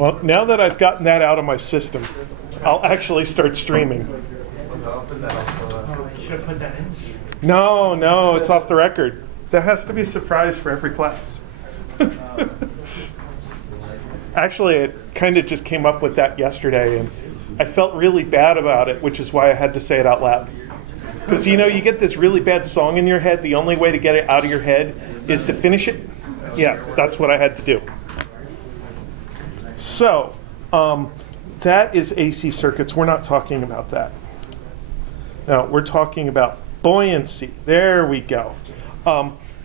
Well, now that I've gotten that out of my system, I'll actually start streaming. Should have put that in. No, it's off the record. That has to be a surprise for every class. Actually, it kind of just came up with that yesterday, and I felt really bad about it, which is why I had to say it out loud. Because, you get this really bad song in your head. The only way to get it out of your head is to finish it. Yeah, that's what I had to do. So, that is AC circuits. We're not talking about that. No, we're talking about buoyancy. There we go.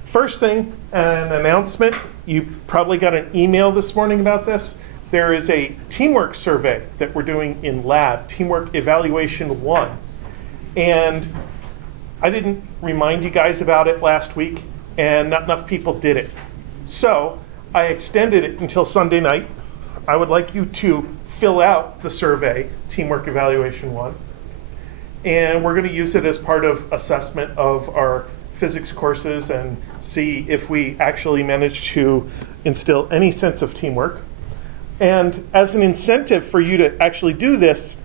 First thing, an announcement. You probably got an email this morning about this. There is a teamwork survey that we're doing in lab, Teamwork Evaluation 1. And I didn't remind you guys about it last week, and not enough people did it. So I extended it until Sunday night. I would like you to fill out the survey, Teamwork Evaluation 1. And we're going to use it as part of assessment of our physics courses and see if we actually manage to instill any sense of teamwork. And as an incentive for you to actually do this,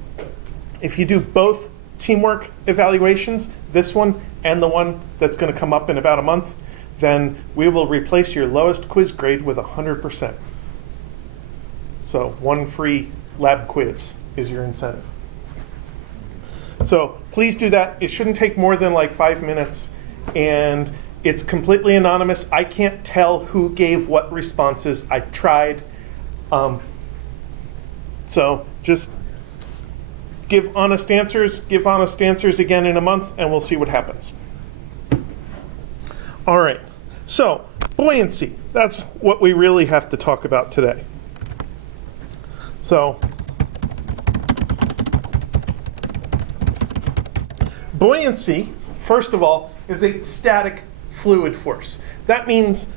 if you do both teamwork evaluations, this one and the one that's going to come up in about a month, then we will replace your lowest quiz grade with 100%. So one free lab quiz is your incentive. So please do that. It shouldn't take more than like 5 minutes, and it's completely anonymous. I can't tell who gave what responses. I tried. So just give honest answers again in a month, and we'll see what happens. All right, so buoyancy, that's what we really have to talk about today. So buoyancy, first of all, is a static fluid force. That means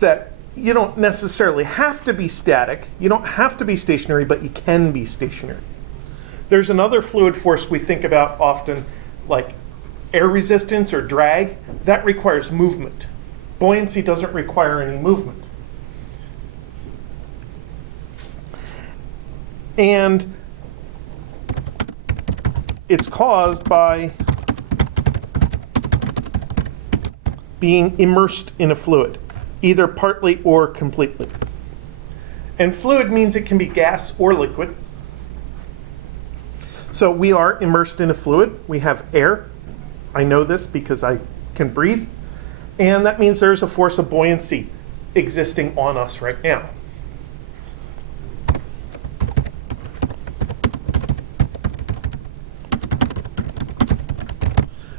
that you don't necessarily have to be static, you don't have to be stationary, but you can be stationary. There's another fluid force we think about often, like air resistance or drag. That requires movement. Buoyancy doesn't require any movement. And it's caused by being immersed in a fluid, either partly or completely. And fluid means it can be gas or liquid. So we are immersed in a fluid. We have air. I know this because I can breathe. And that means there's a force of buoyancy existing on us right now.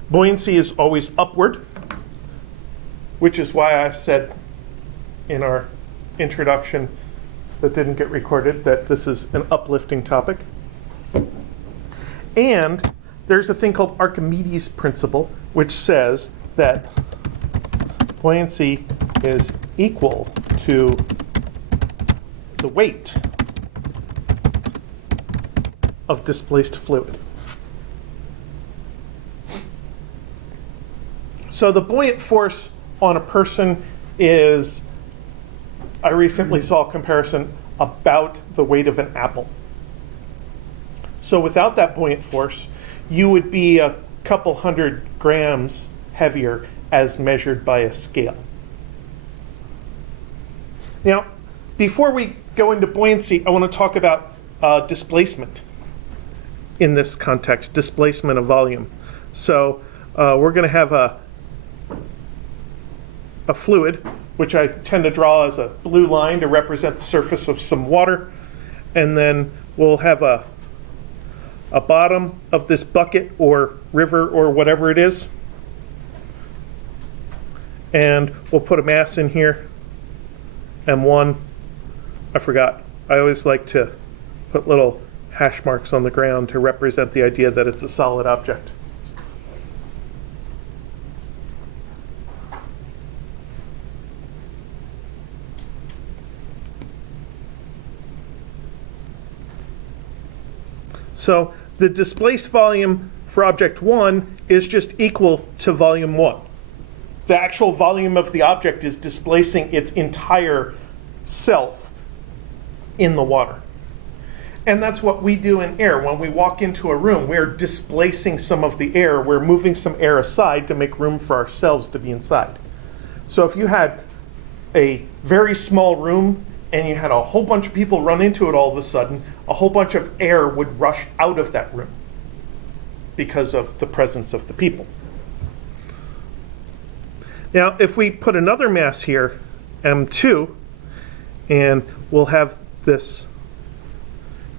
Buoyancy is always upward, which is why I said in our introduction that didn't get recorded that this is an uplifting topic. And there's a thing called Archimedes' principle, which says that buoyancy is equal to the weight of displaced fluid. So the buoyant force on a person is, I recently saw a comparison, about the weight of an apple. So without that buoyant force, you would be a couple 100 grams heavier as measured by a scale. Now, before we go into buoyancy, I want to talk about displacement in this context, displacement of volume. So we're going to have a fluid, which I tend to draw as a blue line to represent the surface of some water. And then we'll have a bottom of this bucket or river or whatever it is. And we'll put a mass in here. M1, I forgot. I always like to put little hash marks on the ground to represent the idea that it's a solid object. So the displaced volume for object 1 is just equal to volume 1. The actual volume of the object is displacing its entire self in the water. And that's what we do in air. When we walk into a room, we're displacing some of the air. We're moving some air aside to make room for ourselves to be inside. So if you had a very small room and you had a whole bunch of people run into it all of a sudden, a whole bunch of air would rush out of that room because of the presence of the people. Now, if we put another mass here, M2, and we'll have this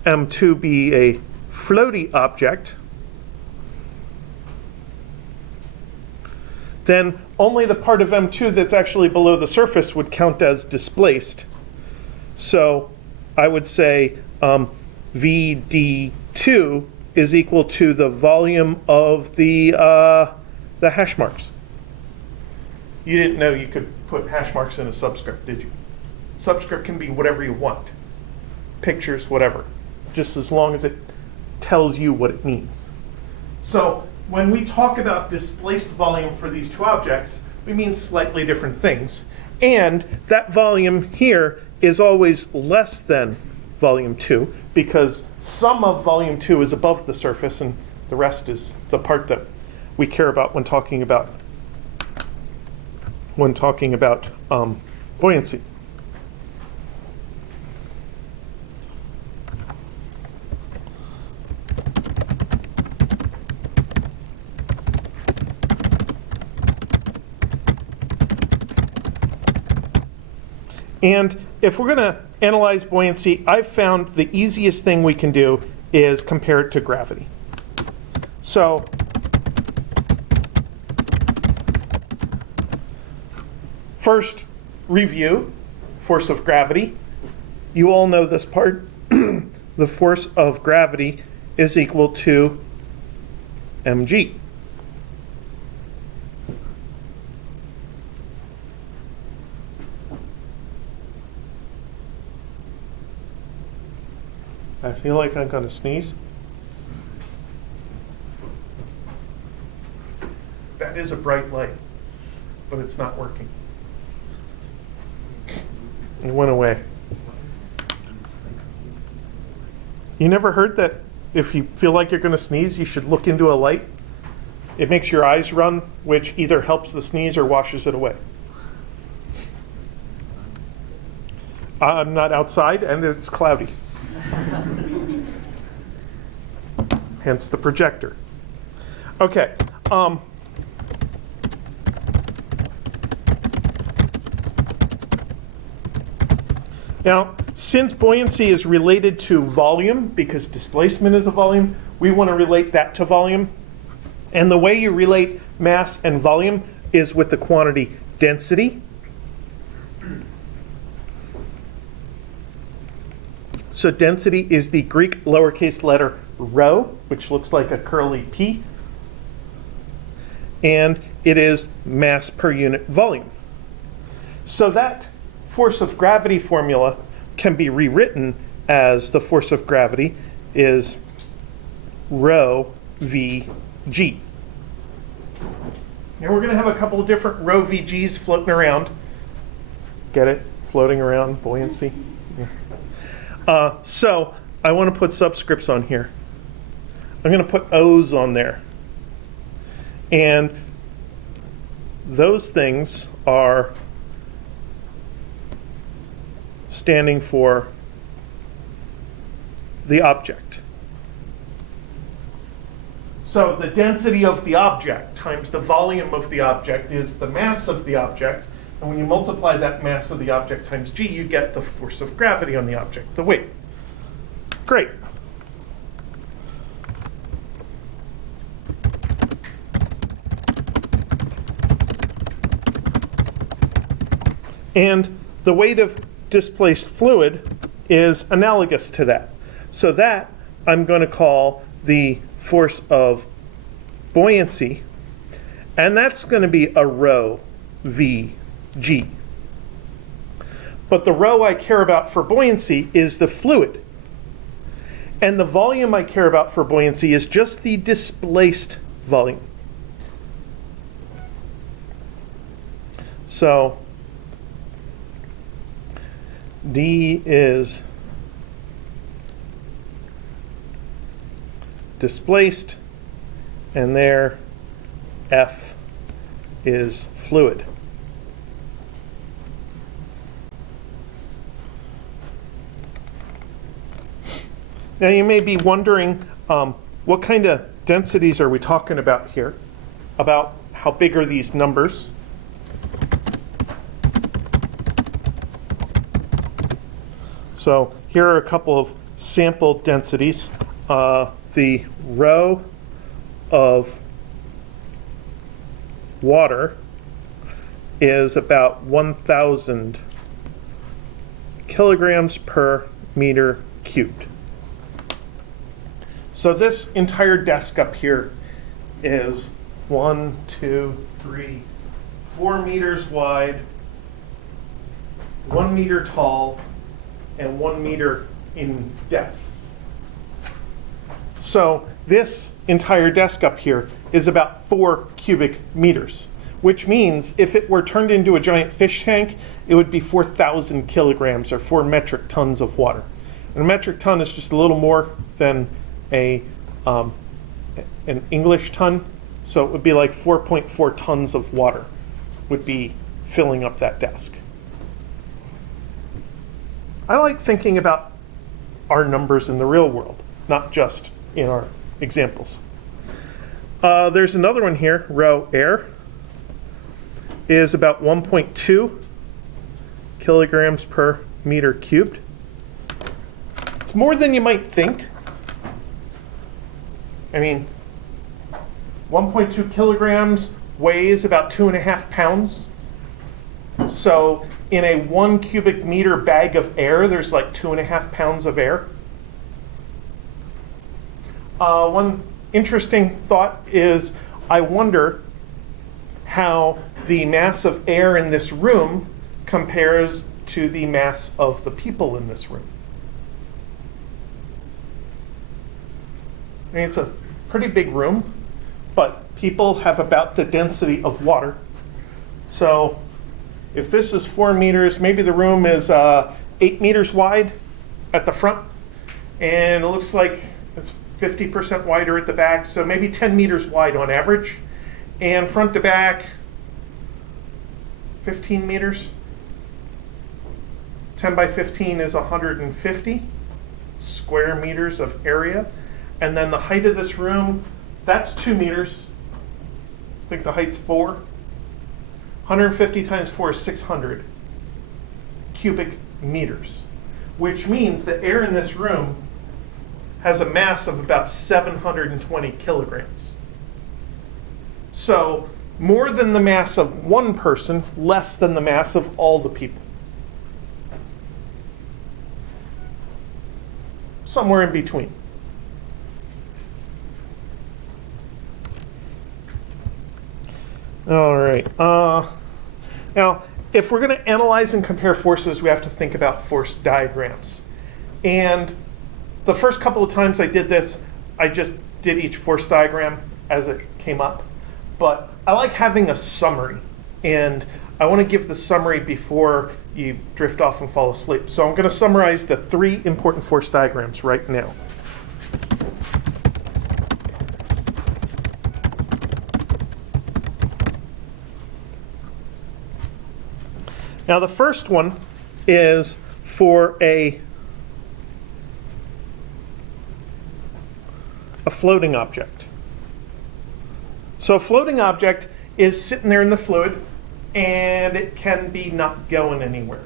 M2 be a floaty object, then only the part of M2 that's actually below the surface would count as displaced. So I would say VD2 is equal to the volume of the hash marks. You didn't know you could put hash marks in a subscript, did you? Subscript can be whatever you want. Pictures, whatever. Just as long as it tells you what it means. So when we talk about displaced volume for these two objects, we mean slightly different things. And that volume here is always less than volume 2 because some of volume 2 is above the surface and the rest is the part that we care about when talking about buoyancy. And if we're going to analyze buoyancy, I've found the easiest thing we can do is compare it to gravity. So first, review, force of gravity. You all know this part. The force of gravity is equal to mg. I feel like I'm going to sneeze. That is a bright light, but it's not working. It went away. You never heard that if you feel like you're going to sneeze, you should look into a light? It makes your eyes run, which either helps the sneeze or washes it away. I'm not outside, and it's cloudy. Hence the projector. Okay. Now, since buoyancy is related to volume, because displacement is a volume, we want to relate that to volume. And the way you relate mass and volume is with the quantity density. So density is the Greek lowercase letter rho, which looks like a curly P. And it is mass per unit volume. So that force of gravity formula can be rewritten as the force of gravity is rho VG. And we're going to have a couple of different rho VGs floating around. Get it? Floating around, buoyancy. Yeah. So I want to put subscripts on here. I'm going to put O's on there. And those things are standing for the object. So the density of the object times the volume of the object is the mass of the object. And when you multiply that mass of the object times g, you get the force of gravity on the object, the weight. Great. And the weight of displaced fluid is analogous to that. So that I'm going to call the force of buoyancy, and that's going to be a rho VG. But the rho I care about for buoyancy is the fluid. And the volume I care about for buoyancy is just the displaced volume. So D is displaced, and there F is fluid. Now you may be wondering, what kind of densities are we talking about here? About how big are these numbers? So here are a couple of sample densities. The rho of water is about 1,000 kilograms per meter cubed. So this entire desk up here is 1, 2, 3, 4 meters wide, 1 meter tall, and 1 meter in depth. So this entire desk up here is about 4 cubic meters, which means if it were turned into a giant fish tank, it would be 4,000 kilograms or 4 metric tons of water. And a metric ton is just a little more than an English ton, so it would be like 4.4 tons of water would be filling up that desk. I like thinking about our numbers in the real world, not just in our examples. There's another one here, rho air is about 1.2 kilograms per meter cubed. It's more than you might think. I mean, 1.2 kilograms weighs about 2.5 pounds. So in a 1 cubic meter bag of air, there's like 2.5 pounds of air. One interesting thought is, I wonder how the mass of air in this room compares to the mass of the people in this room. I mean, it's a pretty big room, but people have about the density of water. So if this is 4 meters, maybe the room is 8 meters wide at the front, and it looks like it's 50% wider at the back, so maybe 10 meters wide on average. And front to back, 15 meters. 10 by 15 is 150 square meters of area. And then the height of this room, that's 2 meters. I think the height's 4. 150 times 4 is 600 cubic meters, which means the air in this room has a mass of about 720 kilograms. So more than the mass of one person, less than the mass of all the people. Somewhere in between. All right. Now, if we're going to analyze and compare forces, we have to think about force diagrams. And the first couple of times I did this, I just did each force diagram as it came up. But I like having a summary, and I want to give the summary before you drift off and fall asleep. So I'm going to summarize the 3 important force diagrams right now. Now the first one is for a floating object. So a floating object is sitting there in the fluid, and it can be not going anywhere.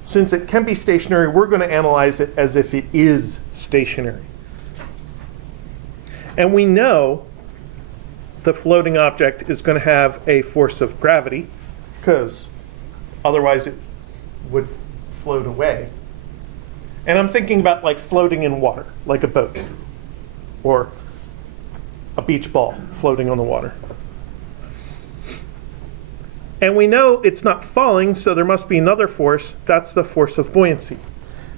Since it can be stationary, we're going to analyze it as if it is stationary. And we know the floating object is going to have a force of gravity, because otherwise it would float away. And I'm thinking about like floating in water, like a boat, or a beach ball floating on the water. And we know it's not falling, so there must be another force. That's the force of buoyancy.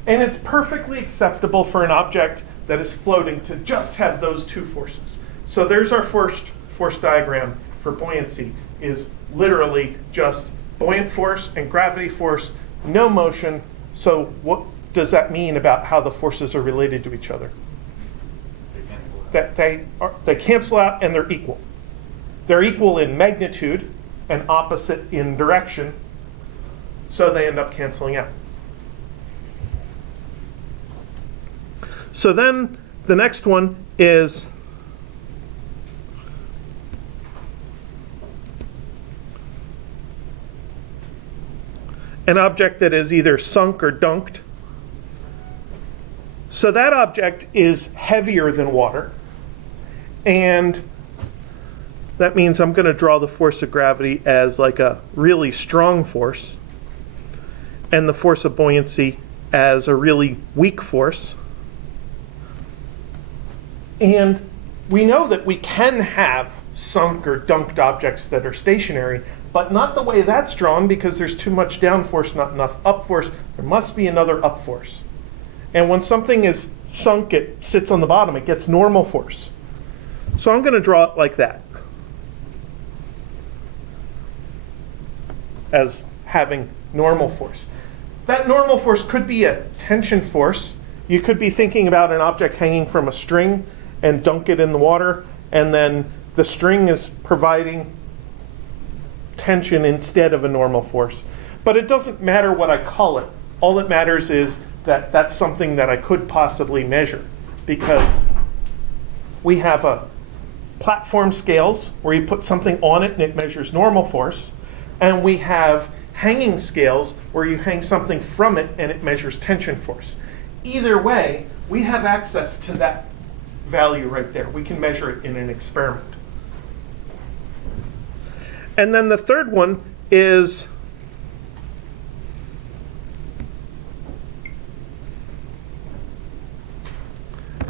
And it's perfectly acceptable for an object that is floating to just have those 2 forces. So there's our first force diagram for buoyancy, is literally just buoyant force and gravity force, no motion. So what does that mean about how the forces are related to each other? that they cancel out and they're equal. They're equal in magnitude and opposite in direction, so they end up canceling out. So then the next one is an object that is either sunk or dunked. So that object is heavier than water, and that means I'm going to draw the force of gravity as like a really strong force, and the force of buoyancy as a really weak force. And we know that we can have sunk or dunked objects that are stationary, but not the way that's drawn, because there's too much down force, not enough up force. There must be another up force. And when something is sunk, it sits on the bottom, it gets normal force. So I'm going to draw it like that, as having normal force. That normal force could be a tension force. You could be thinking about an object hanging from a string and dunk it in the water, and then the string is providing tension instead of a normal force. But it doesn't matter what I call it. All that matters is that that's something that I could possibly measure, because we have a platform scales where you put something on it and it measures normal force, and we have hanging scales where you hang something from it and it measures tension force. Either way, we have access to that value right there. We can measure it in an experiment. And then the third one is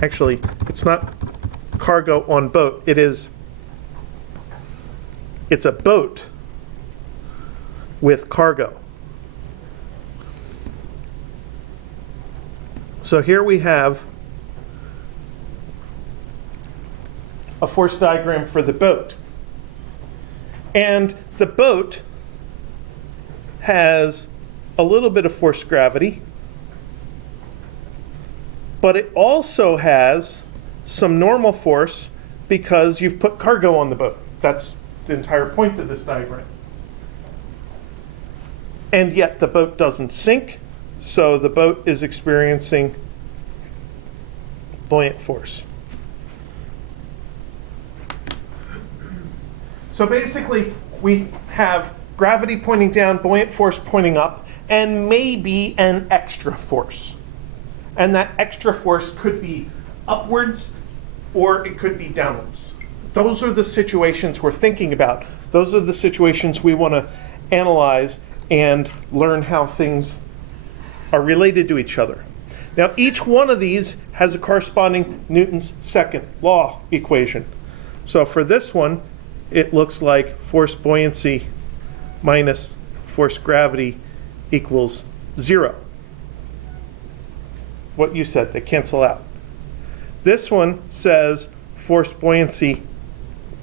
actually, it's not cargo on boat. It's a boat with cargo. So here we have a force diagram for the boat. And the boat has a little bit of force gravity, but it also has some normal force because you've put cargo on the boat. That's the entire point of this diagram. And yet the boat doesn't sink, so the boat is experiencing buoyant force. So basically, we have gravity pointing down, buoyant force pointing up, and maybe an extra force. And that extra force could be upwards or it could be downwards. Those are the situations we're thinking about. Those are the situations we want to analyze and learn how things are related to each other. Now, each one of these has a corresponding Newton's second law equation. So for this one, it looks like force buoyancy minus force gravity equals 0. What you said, they cancel out. This one says force buoyancy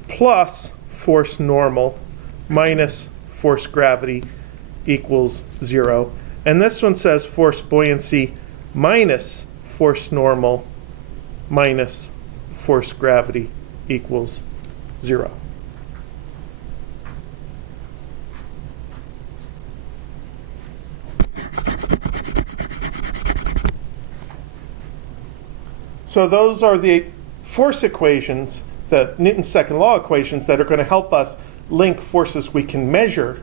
plus force normal minus force gravity equals 0. And this one says force buoyancy minus force normal minus force gravity equals 0. So those are the force equations, the Newton's second law equations, that are going to help us link forces we can measure,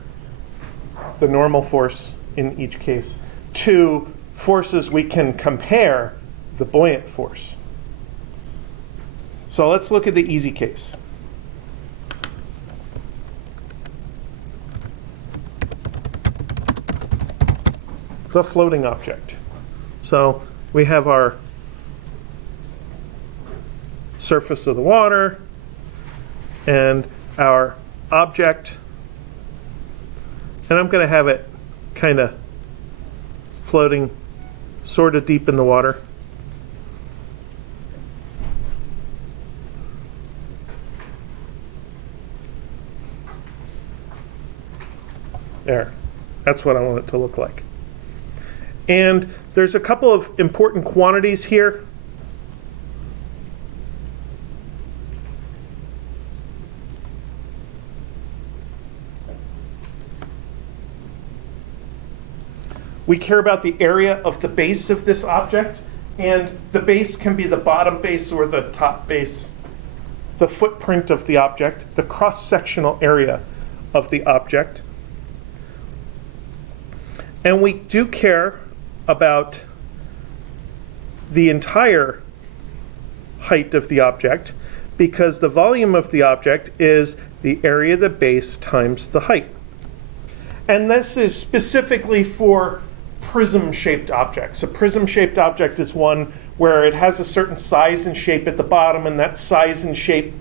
the normal force in each case, to forces we can compare, the buoyant force. So let's look at the easy case. The floating object. So we have our surface of the water and our object, and I'm going to have it kind of floating sort of deep in the water. There, that's what I want it to look like. And there's a couple of important quantities here. We care about the area of the base of this object, and the base can be the bottom base or the top base, the footprint of the object, the cross-sectional area of the object. And we do care about the entire height of the object, because the volume of the object is the area of the base times the height. And this is specifically for prism-shaped objects. A prism-shaped object is one where it has a certain size and shape at the bottom, and that size and shape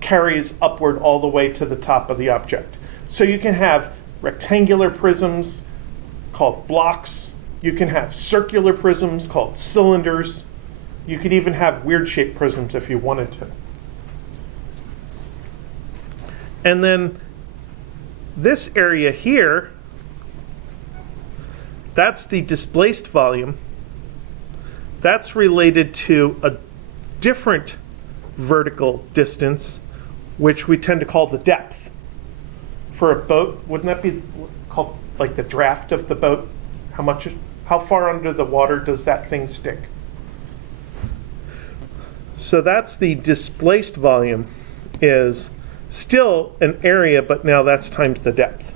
carries upward all the way to the top of the object. So you can have rectangular prisms called blocks. You can have circular prisms called cylinders. You could even have weird-shaped prisms if you wanted to. And then this area here, that's the displaced volume. That's related to a different vertical distance, which we tend to call the depth. For a boat, wouldn't that be called like the draft of the boat? How far under the water does that thing stick? So that's the displaced volume, is still an area, but now that's times the depth.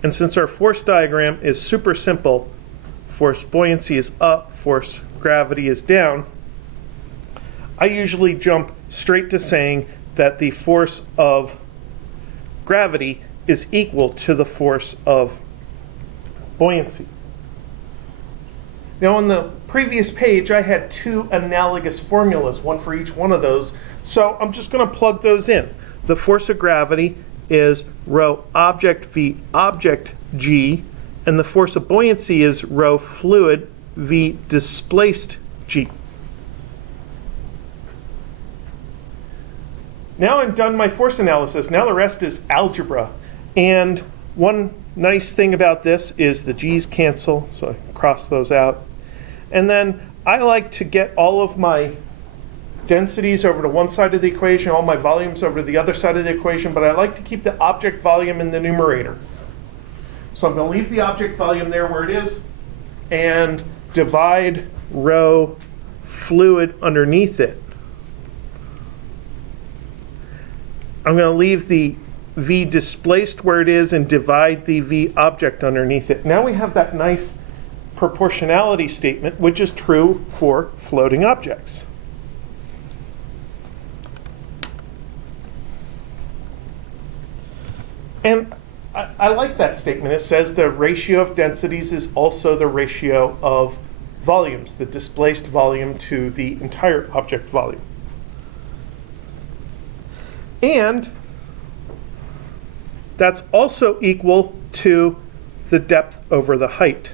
And since our force diagram is super simple, force buoyancy is up, force gravity is down, I usually jump straight to saying that the force of gravity is equal to the force of buoyancy. Now on the previous page, I had two analogous formulas, one for each one of those, so I'm just going to plug those in. The force of gravity is rho object v object g, and the force of buoyancy is rho fluid v displaced g. Now I'm done my force analysis. Now the rest is algebra. And one nice thing about this is the g's cancel, so I cross those out. And then I like to get all of my densities over to one side of the equation, all my volumes over to the other side of the equation, but I like to keep the object volume in the numerator. So I'm going to leave the object volume there where it is and divide rho fluid underneath it. I'm going to leave the v displaced where it is and divide the v object underneath it. Now we have that nice proportionality statement, which is true for floating objects. And I like that statement. It says the ratio of densities is also the ratio of volumes, the displaced volume to the entire object volume. And that's also equal to the depth over the height.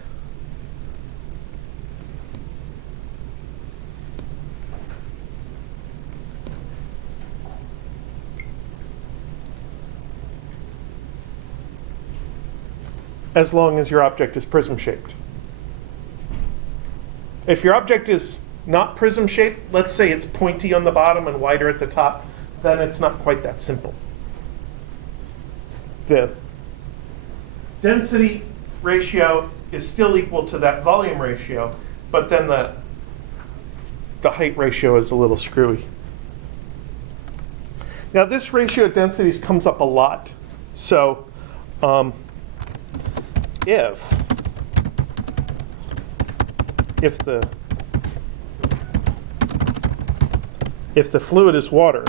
As long as your object is prism-shaped. If your object is not prism-shaped, let's say it's pointy on the bottom and wider at the top, then it's not quite that simple. The density ratio is still equal to that volume ratio, but then the height ratio is a little screwy. Now this ratio of densities comes up a lot. So if the fluid is water,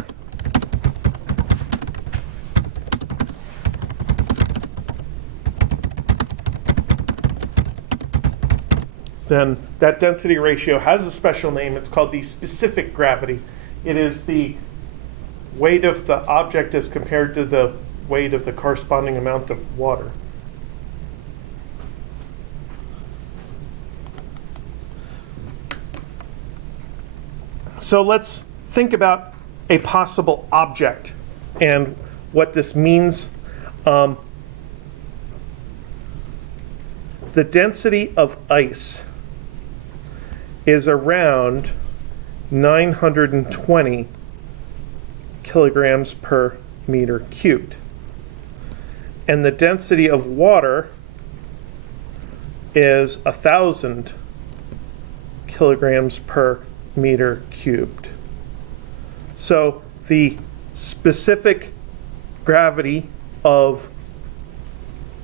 then that density ratio has a special name. It's called the specific gravity. It is the weight of the object as compared to the weight of the corresponding amount of water. So let's think about a possible object and what this means. The density of ice is around 920 kilograms per meter cubed. and the density of water is 1,000 kilograms per meter cubed. So the specific gravity of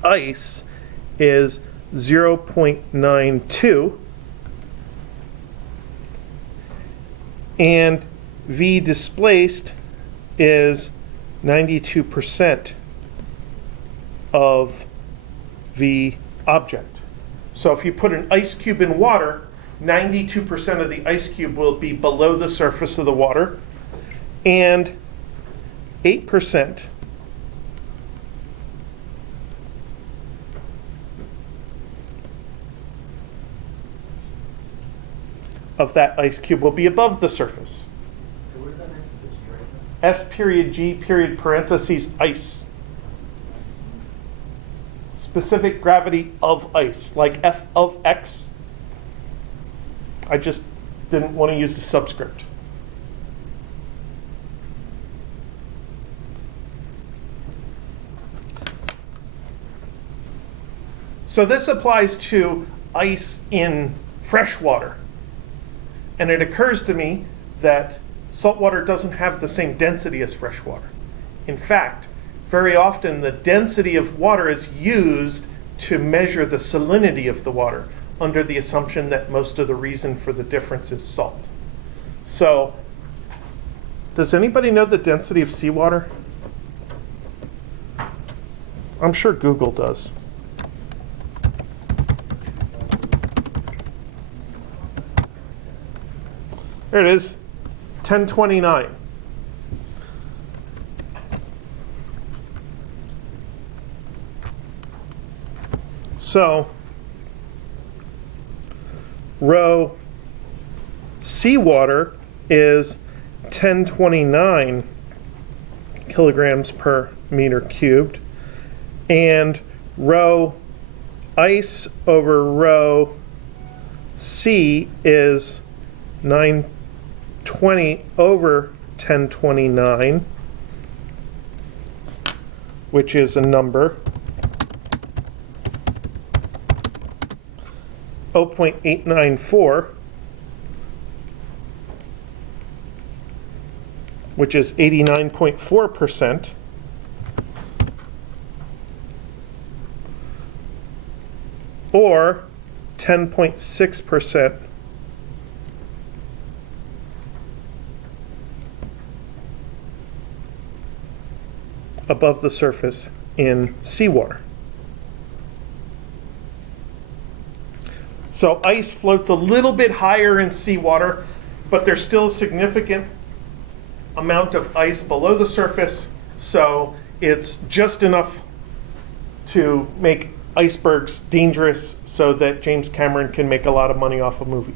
ice is 0.92, and V displaced is 92% of V object. So if you put an ice cube in water, 92% of the ice cube will be below the surface of the water, and 8% of that ice cube will be above the surface. So what is that next to the G right now? S period G period parentheses ice. Specific gravity of ice, like F of X. I just didn't want to use the subscript. So this applies to ice in fresh water. And it occurs to me that salt water doesn't have the same density as fresh water. In fact, very often the density of water is used to measure the salinity of the water, under the assumption that most of the reason for the difference is salt. So, does anybody know the density of seawater? I'm sure Google does. There it is, 1029. So, rho seawater is 1029 kilograms per meter cubed, and rho ice over rho C is 920 over 1029, which is a number 0.894, which is 89.4%, or 10.6% above the surface in seawater. So ice floats a little bit higher in seawater, but there's still a significant amount of ice below the surface, so it's just enough to make icebergs dangerous so that James Cameron can make a lot of money off a movie.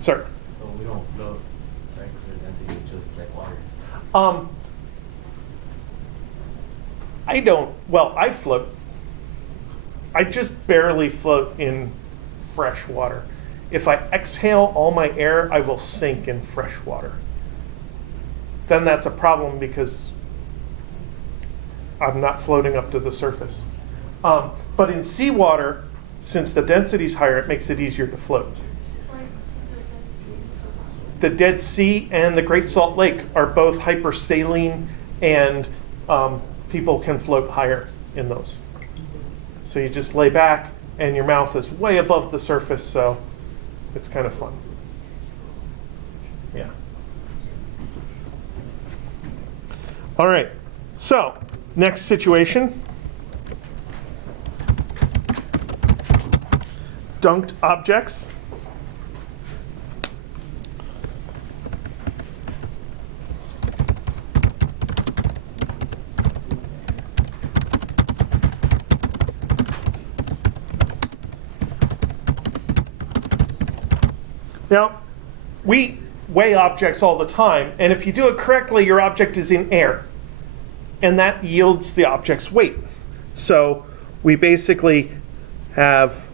Sir? So we don't float, right? Because their density is just like water. I don't, well, I float. I just barely float in fresh water. If I exhale all my air, I will sink in fresh water. Then that's a problem because I'm not floating up to the surface. But in seawater, since the density is higher, it makes it easier to float. The Dead Sea and the Great Salt Lake are both hypersaline, and people can float higher in those. So you just lay back and your mouth is way above the surface, so it's kind of fun. Yeah. All right, so next situation. Dunked objects. Now, we weigh objects all the time, and if you do it correctly, your object is in air, and that yields the object's weight. So we basically have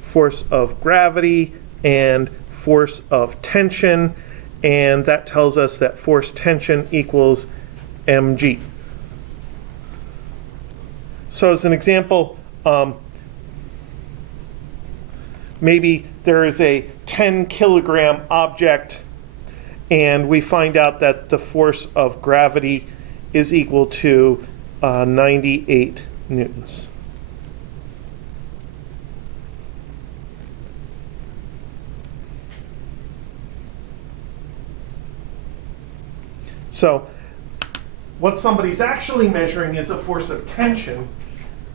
force of gravity and force of tension, and that tells us that force tension equals mg. So as an example, maybe there is a 10 kilogram object and we find out that the force of gravity is equal to 98 newtons. So what somebody's actually measuring is a force of tension,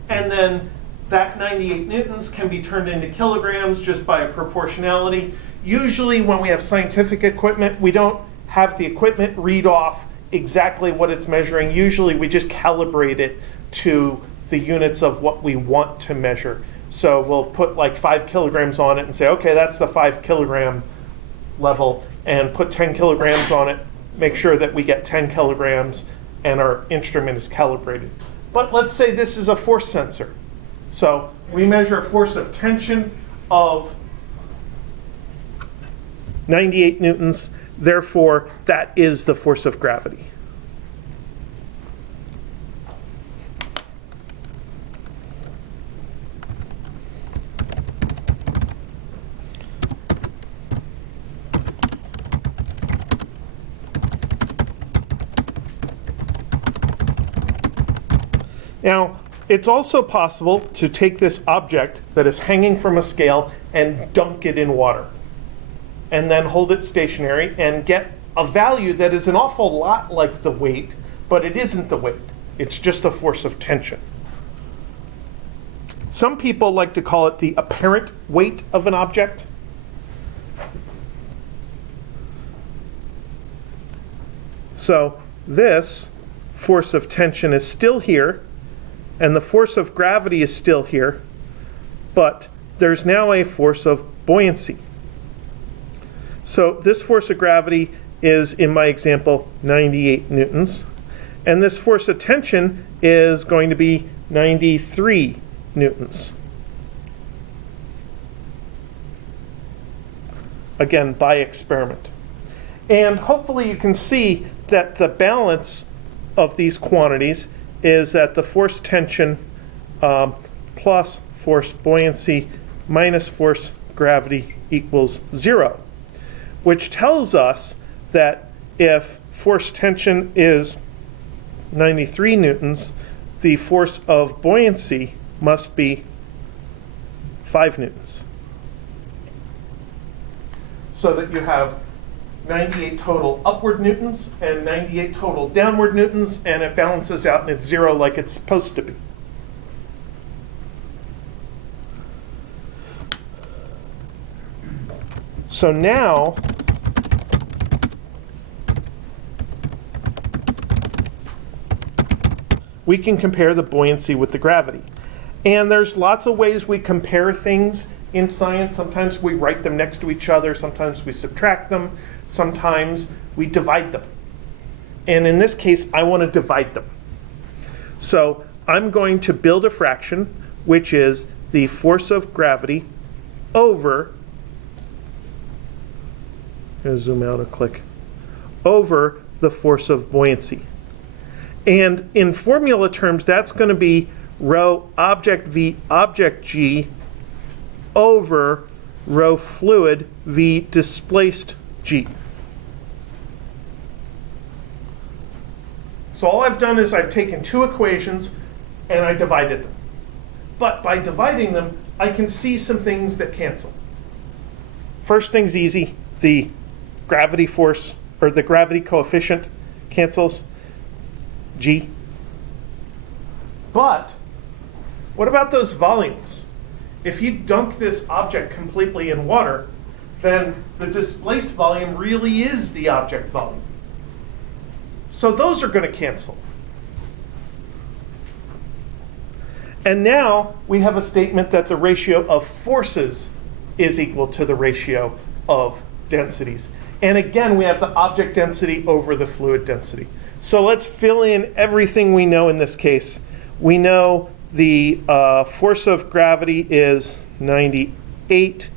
and then that 98 newtons can be turned into kilograms just by a proportionality. Usually when we have scientific equipment, we don't have the equipment read off exactly what it's measuring. Usually we just calibrate it to the units of what we want to measure. So we'll put like 5 kilograms on it and say, okay, that's the 5 kilogram level, and put 10 kilograms on it, make sure that we get 10 kilograms, and our instrument is calibrated. But let's say this is a force sensor. So we measure a force of tension of 98 newtons, therefore that is the force of gravity. Now, it's also possible to take this object that is hanging from a scale and dunk it in water, and then hold it stationary and get a value that is an awful lot like the weight, but it isn't the weight. It's just a force of tension. Some people like to call it the apparent weight of an object. So this force of tension is still here, and the force of gravity is still here, but there's now a force of buoyancy. So this force of gravity is, in my example, 98 newtons, and this force of tension is going to be 93 newtons. Again, by experiment. And hopefully you can see that the balance of these quantities is that the force tension plus force buoyancy minus force gravity equals 0, which tells us that if force tension is 93 newtons, the force of buoyancy must be 5 newtons. So that you have 98 total upward newtons and 98 total downward newtons, and it balances out and it's 0 like it's supposed to be. So now we can compare the buoyancy with the gravity. And there's lots of ways we compare things in science. Sometimes we write them next to each other, sometimes we subtract them, sometimes we divide them. And in this case, I want to divide them. So I'm going to build a fraction, which is the force of gravity over, I'm going to zoom out a click, over the force of buoyancy. And in formula terms, that's going to be rho object V object G over rho fluid V displaced G. So all I've done is I've taken two equations and I divided them. But by dividing them, I can see some things that cancel. First thing's easy. The gravity force, or the gravity coefficient, cancels. G. But what about those volumes? If you dunk this object completely in water, then the displaced volume really is the object volume. So those are going to cancel. And now we have a statement that the ratio of forces is equal to the ratio of densities. And again, we have the object density over the fluid density. So let's fill in everything we know in this case. We know the force of gravity is 98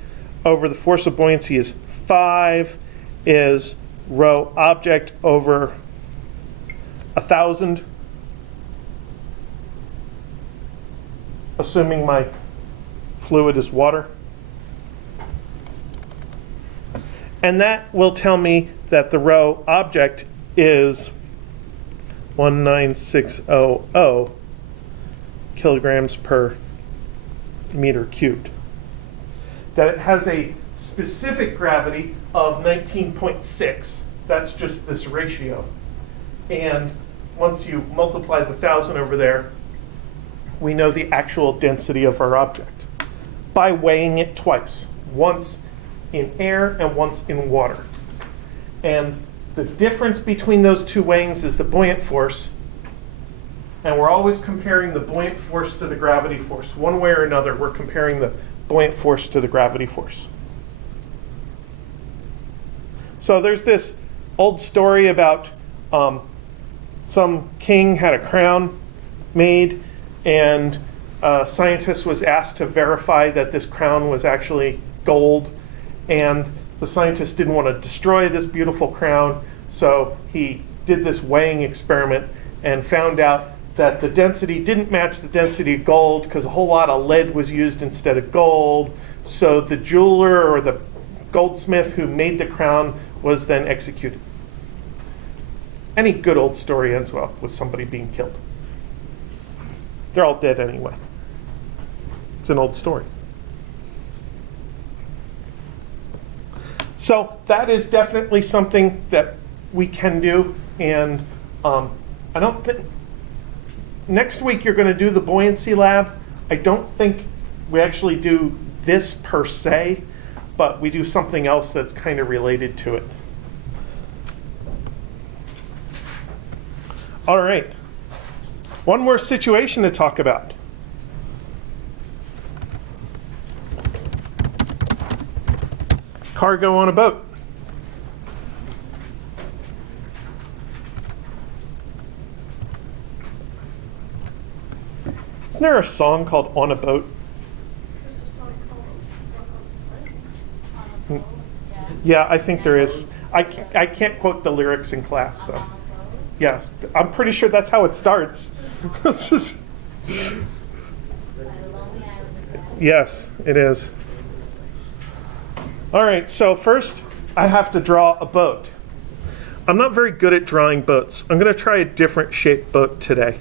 over the force of buoyancy is 5 is rho object over 1,000, assuming my fluid is water. And that will tell me that the rho object is 19600 kilograms per meter cubed. That it has a specific gravity of 19.6. That's just this ratio. And once you multiply the 1,000 over there, we know the actual density of our object by weighing it twice, once in air and once in water. And the difference between those two weighings is the buoyant force. And we're always comparing the buoyant force to the gravity force. One way or another, we're comparing the buoyant force to the gravity force. So there's this old story about some king had a crown made, and a scientist was asked to verify that this crown was actually gold. And the scientist didn't want to destroy this beautiful crown, so he did this weighing experiment and found out that the density didn't match the density of gold because a whole lot of lead was used instead of gold. So the jeweler or the goldsmith who made the crown was then executed. Any good old story ends well with somebody being killed. They're all dead anyway. It's an old story. So that is definitely something that we can do, and I don't think, next week you're going to do the buoyancy lab. I don't think we actually do this per se, but we do something else that's kind of related to it. All right, one more situation to talk about. Cargo on a boat. Isn't there a song called On a Boat? There's a song called Yeah, I think there is. I can't quote the lyrics in class, though. Yes, I'm pretty sure that's how it starts. It's just, yes, it is. All right, so first I have to draw a boat. I'm not very good at drawing boats. I'm going to try a different shaped boat today.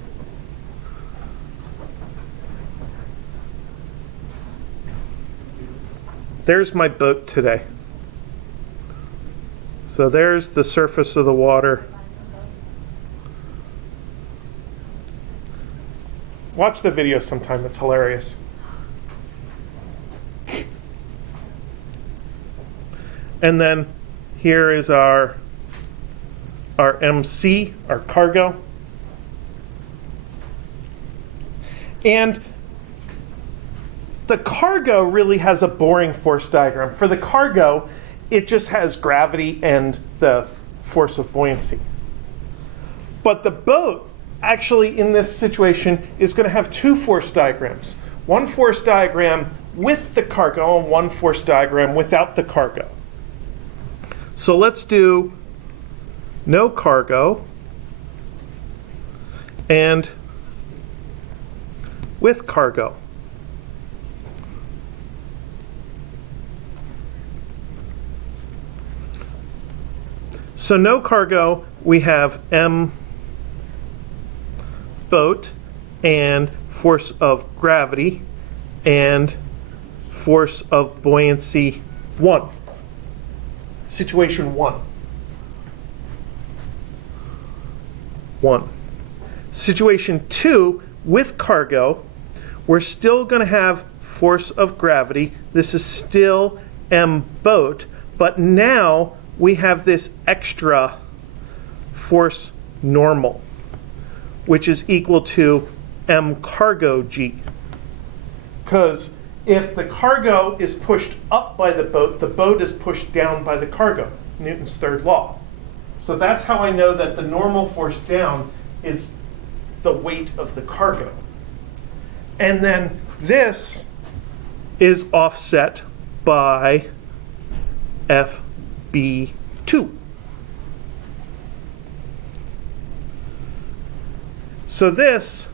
There's my boat today. So there's the surface of the water. Watch the video sometime, it's hilarious. And then here is our MC, our cargo. And the cargo really has a boring force diagram. For the cargo, it just has gravity and the force of buoyancy. But the boat, actually in this situation, is going to have two force diagrams. One force diagram with the cargo and one force diagram without the cargo. So let's do no cargo and with cargo. So no cargo, we have M boat and force of gravity and force of buoyancy 1. Situation 1. 1. Situation 2, with cargo, we're still going to have force of gravity. This is still M boat, but now we have this extra force normal, which is equal to M cargo G. Because if the cargo is pushed up by the boat is pushed down by the cargo, Newton's third law. So that's how I know that the normal force down is the weight of the cargo. And then this is offset by FB2. So this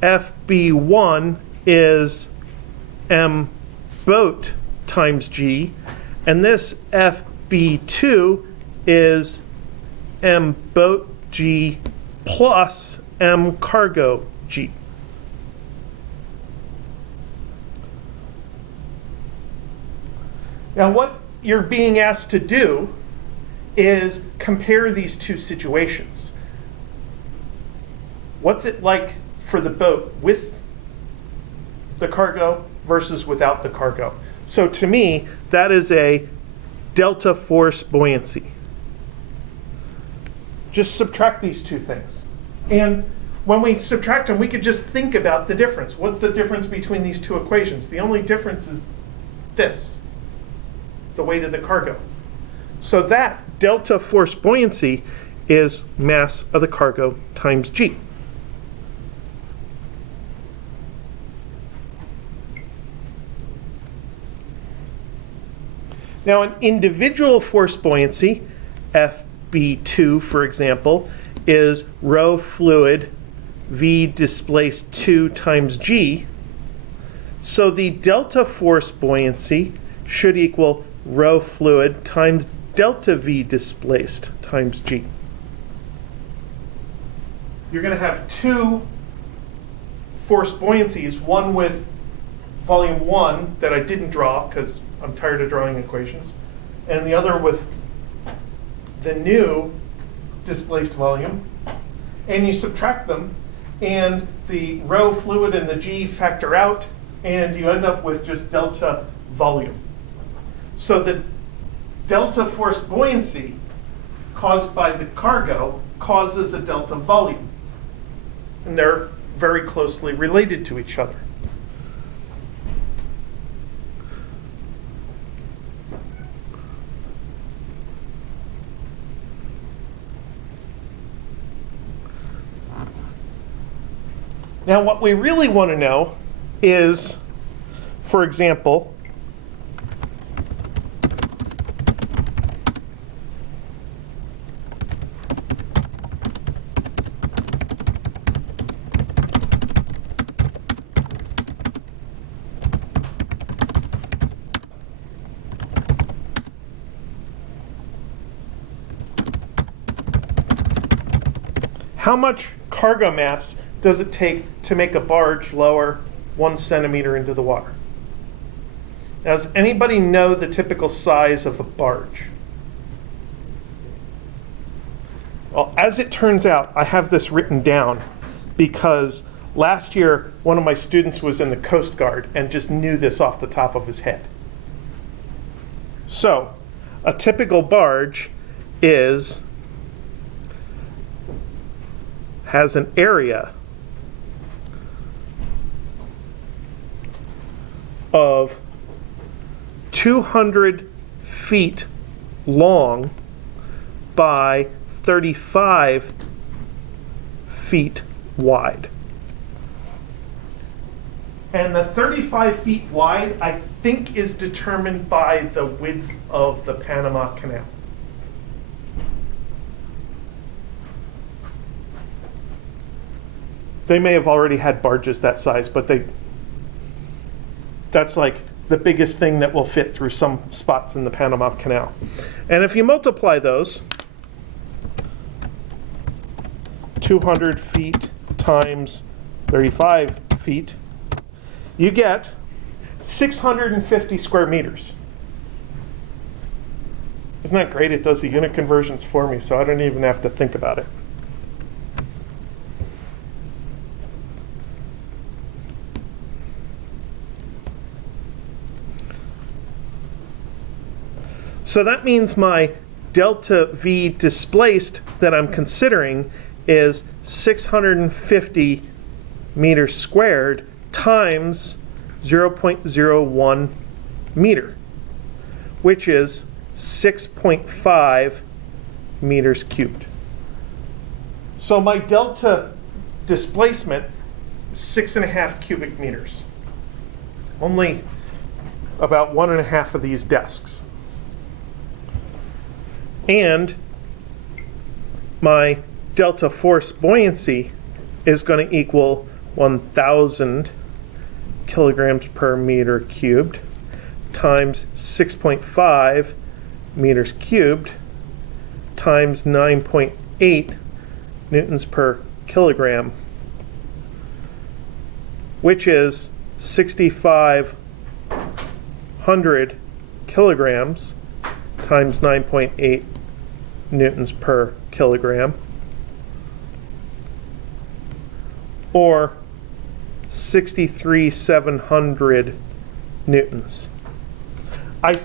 FB1 is M boat times G, and this FB2 is M boat G plus M cargo G. Now what you're being asked to do is compare these two situations. What's it like for the boat with the cargo versus without the cargo? So to me, that is a delta force buoyancy. Just subtract these two things. And when we subtract them, we could just think about the difference. What's the difference between these two equations? The only difference is this, the weight of the cargo. So that delta force buoyancy is mass of the cargo times G. Now an individual force buoyancy, FB2 for example, is rho fluid V displaced 2 times G. So the delta force buoyancy should equal rho fluid times delta V displaced times G. You're going to have two force buoyancies, one with volume 1 that I didn't draw because I'm tired of drawing equations, and the other with the new displaced volume, and you subtract them, and the rho fluid and the G factor out, and you end up with just delta volume. So the delta force buoyancy caused by the cargo causes a delta volume, and they're very closely related to each other. Now, what we really want to know is, for example, how much cargo mass does it take to make a barge lower 1 centimeter into the water? Now, does anybody know the typical size of a barge? Well, as it turns out, I have this written down because last year one of my students was in the Coast Guard and just knew this off the top of his head. So, a typical barge has an area of 200 feet long by 35 feet wide. And the 35 feet wide, I think, is determined by the width of the Panama Canal. They may have already had barges that size, but that's like the biggest thing that will fit through some spots in the Panama Canal. And if you multiply those, 200 feet times 35 feet, you get 650 square meters. Isn't that great? It does the unit conversions for me, so I don't even have to think about it. So that means my delta V displaced that I'm considering is 650 meters squared times 0.01 meter, which is 6.5 meters cubed. So my delta displacement is 6.5 cubic meters. Only about 1.5 of these desks. And my delta force buoyancy is going to equal 1,000 kilograms per meter cubed times 6.5 meters cubed times 9.8 newtons per kilogram, which is 6,500 kilograms times 9.8 newtons per kilogram, or 63,700 newtons. I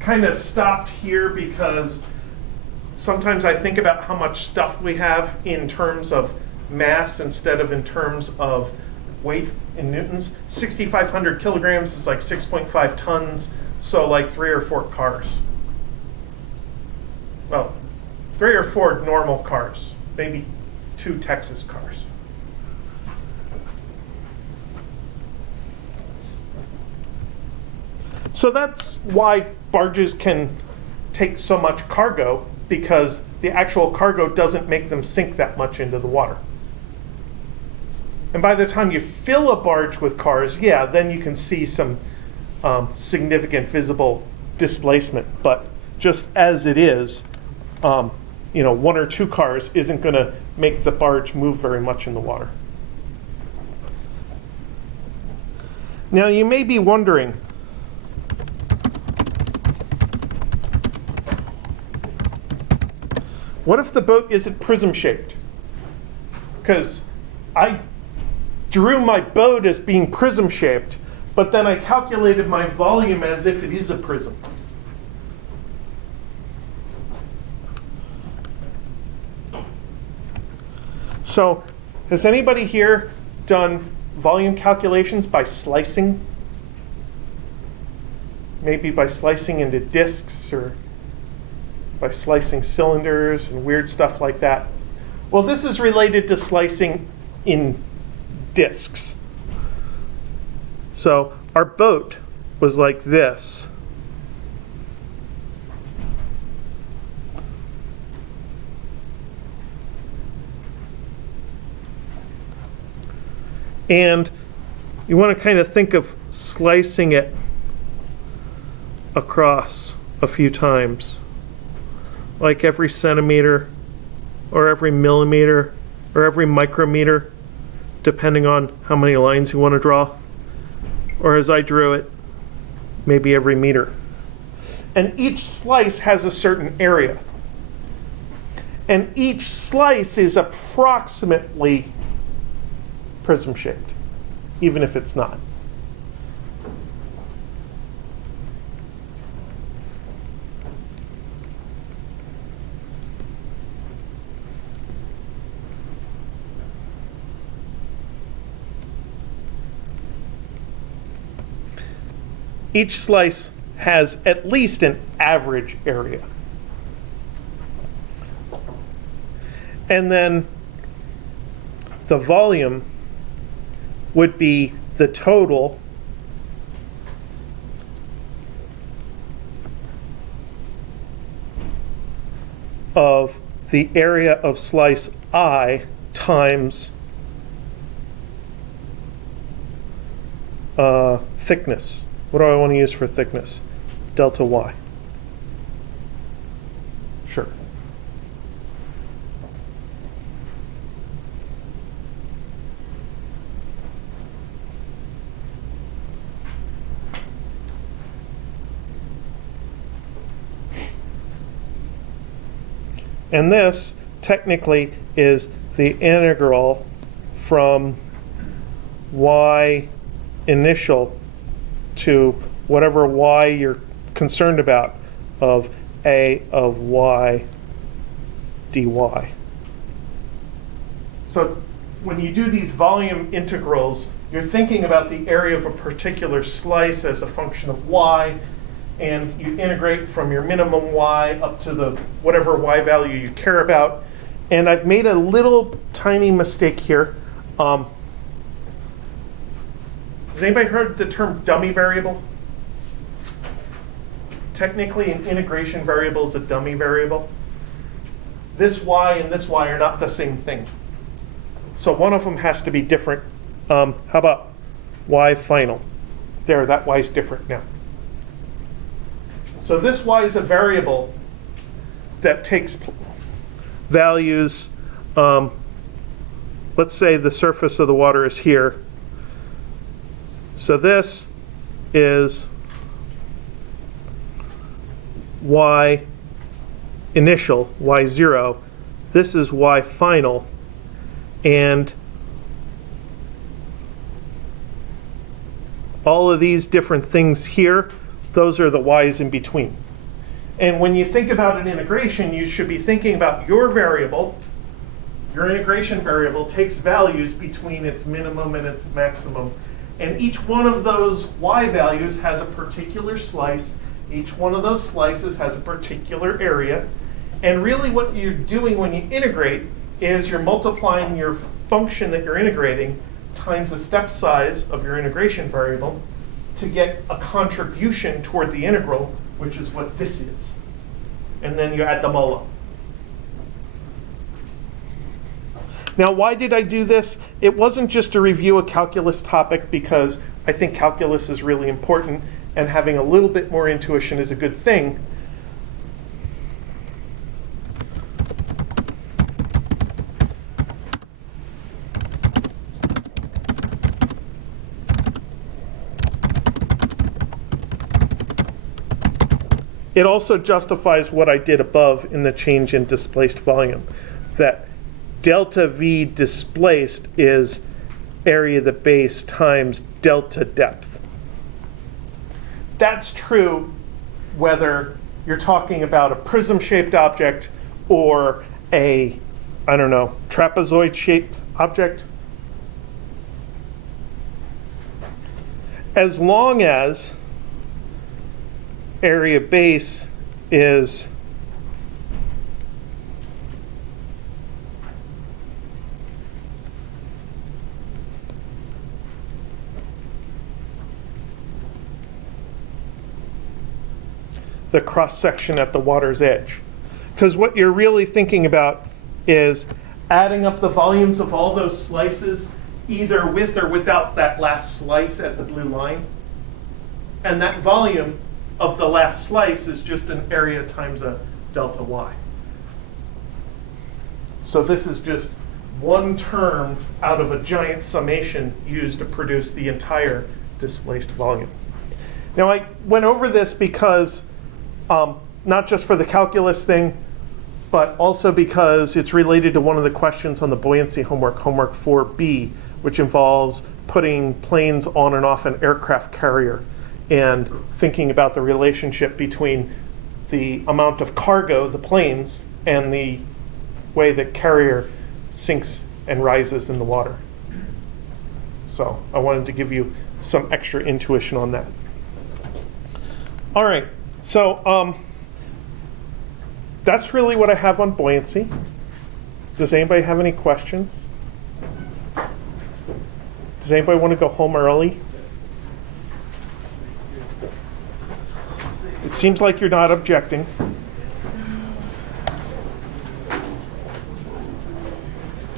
kind of stopped here because sometimes I think about how much stuff we have in terms of mass instead of in terms of weight in newtons. 6,500 kilograms is like 6.5 tons, so like 3 or 4 cars. Well, 3 or 4 normal cars, maybe 2 Texas cars. So that's why barges can take so much cargo, because the actual cargo doesn't make them sink that much into the water. And by the time you fill a barge with cars, yeah, then you can see some significant visible displacement. But just as it is, 1 or 2 cars isn't going to make the barge move very much in the water. Now you may be wondering, what if the boat isn't prism shaped? Because I drew my boat as being prism shaped, but then I calculated my volume as if it is a prism. So, has anybody here done volume calculations by slicing? Maybe by slicing into discs or by slicing cylinders and weird stuff like that. Well, this is related to slicing in discs. So our boat was like this. And you want to kind of think of slicing it across a few times, like every centimeter or every millimeter or every micrometer, depending on how many lines you want to draw. Or as I drew it, maybe every meter. And each slice has a certain area. And each slice is approximately prism shaped, even if it's not. Each slice has at least an average area. And then the volume would be the total of the area of slice I times thickness. What do I want to use for thickness? Delta Y. Sure. And this technically is the integral from y initial to whatever y you're concerned about of a of y dy. So when you do these volume integrals, you're thinking about the area of a particular slice as a function of y, and you integrate from your minimum y up to the whatever y value you care about. And I've made a little tiny mistake here. Has anybody heard the term dummy variable? technically an integration variable is a dummy variable. This y and this y are not the same thing. So one of them has to be different. How about y final? There, that y is different now. So this y is a variable that takes values. Let's say the surface of the water is here. So this is y initial, y0. This is y final. And all of these different things here, those are the y's in between. And when you think about an integration, you should be thinking about your variable. Your integration variable takes values between its minimum and its maximum. And each one of those y values has a particular slice. Each one of those slices has a particular area. And really what you're doing when you integrate is you're multiplying your function that you're integrating times the step size of your integration variable to get a contribution toward the integral, which is what this is. And then you add them all up. Now, why did I do this? It wasn't just to review a calculus topic because I think calculus is really important and having a little bit more intuition is a good thing. It also justifies what I did above in the change in displaced volume, that delta V displaced is area of the base times delta depth. That's true whether you're talking about a prism-shaped object or a, I don't know, trapezoid-shaped object. As long as area base is the cross-section at the water's edge. Because what you're really thinking about is adding up the volumes of all those slices, either with or without that last slice at the blue line. And that volume of the last slice is just an area times a delta y. So this is just one term out of a giant summation used to produce the entire displaced volume. Now I went over this because not just for the calculus thing, but also because it's related to one of the questions on the buoyancy homework 4B, which involves putting planes on and off an aircraft carrier and thinking about the relationship between the amount of cargo, the planes, and the way the carrier sinks and rises in the water. So I wanted to give you some extra intuition on that. All right, so that's really what I have on buoyancy. Does anybody have any questions? Does anybody want to go home early? It seems like you're not objecting.